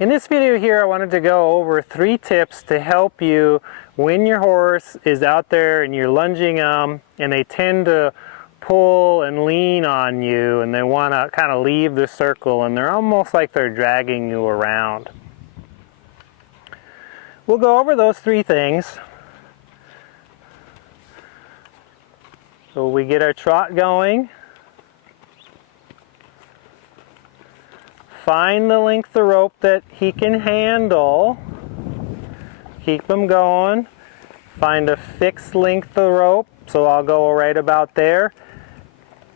In this video here, I wanted to go over 3 tips to help you when your horse is out there and you're lunging them and they tend to pull and lean on you and they want to kind of leave the circle and they're almost like they're dragging you around. We'll go over those 3 things. So we get our trot going. Find the length of rope that he can handle. Keep him going. Find a fixed length of rope. So I'll go right about there.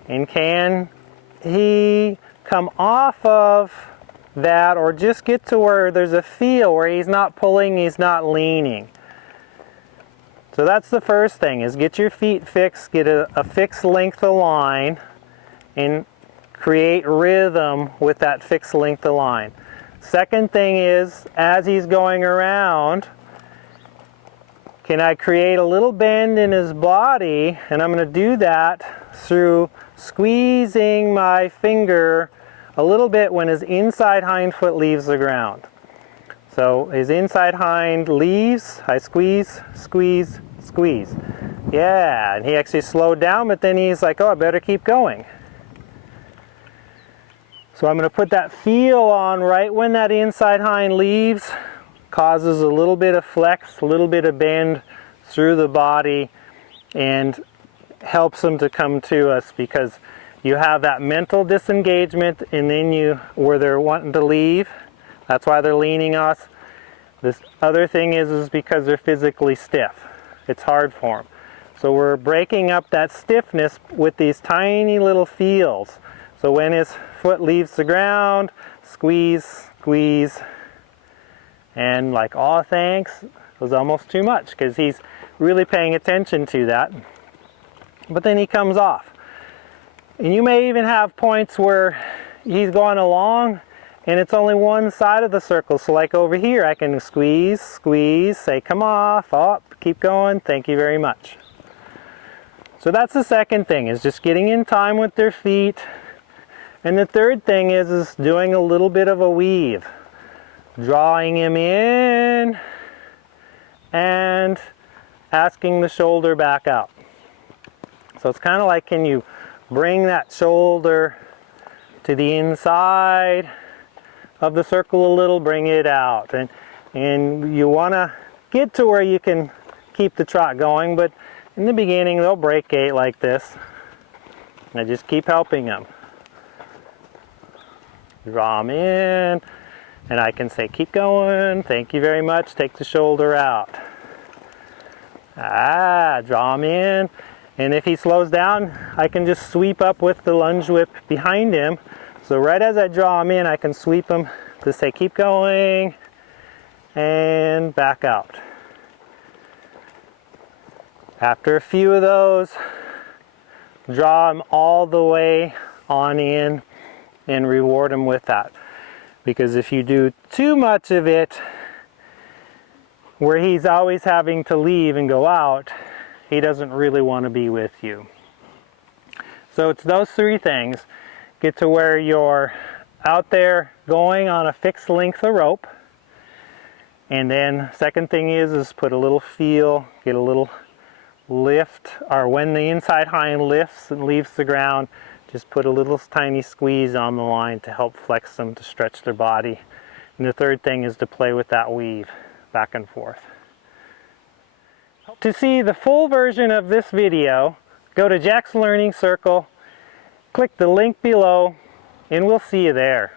And can he come off of that or just get to where there's a feel where he's not pulling, he's not leaning. So that's the first thing, is get your feet fixed, get a fixed length of line, and create rhythm with that fixed length of line. Second thing is, as he's going around, can I create a little bend in his body? And I'm going to do that through squeezing my finger a little bit when his inside hind foot leaves the ground. So his inside hind leaves, I squeeze, squeeze, squeeze. Yeah, and he actually slowed down, but then he's like, oh, I better keep going. So I'm going to put that feel on right when that inside hind leaves, causes a little bit of flex, a little bit of bend through the body, and helps them to come to us, because you have that mental disengagement and then where they're wanting to leave. That's why they're leaning us. This other thing is because they're physically stiff. It's hard for them. So we're breaking up that stiffness with these tiny little feels. So when his foot leaves the ground, squeeze, squeeze, and like, oh, thanks, it was almost too much, because he's really paying attention to that. But then he comes off. And you may even have points where he's going along and it's only one side of the circle. So like over here, I can squeeze, squeeze, say come off, up, keep going, thank you very much. So that's the second thing, is just getting in time with their feet. And the third thing is doing a little bit of a weave. Drawing him in and asking the shoulder back out. So it's kind of like, can you bring that shoulder to the inside of the circle a little, bring it out. And you want to get to where you can keep the trot going, but in the beginning they'll break gait like this. I just keep helping them. Draw them in, and I can say keep going, thank you very much, take the shoulder out. Draw him in. And if he slows down, I can just sweep up with the lunge whip behind him. So right as I draw him in, I can sweep him to say keep going and back out. After a few of those, draw him all the way on in and reward him with that. Because if you do too much of it, where he's always having to leave and go out, he doesn't really want to be with you. So it's those 3 things. Get to where you're out there going on a fixed length of rope. And then second thing is put a little feel, get a little lift, or when the inside hind lifts and leaves the ground, just put a little tiny squeeze on the line to help flex them, to stretch their body. And the third thing is to play with that weave back and forth. To see the full version of this video, go to Jack's Learning Circle, click the link below, and we'll see you there.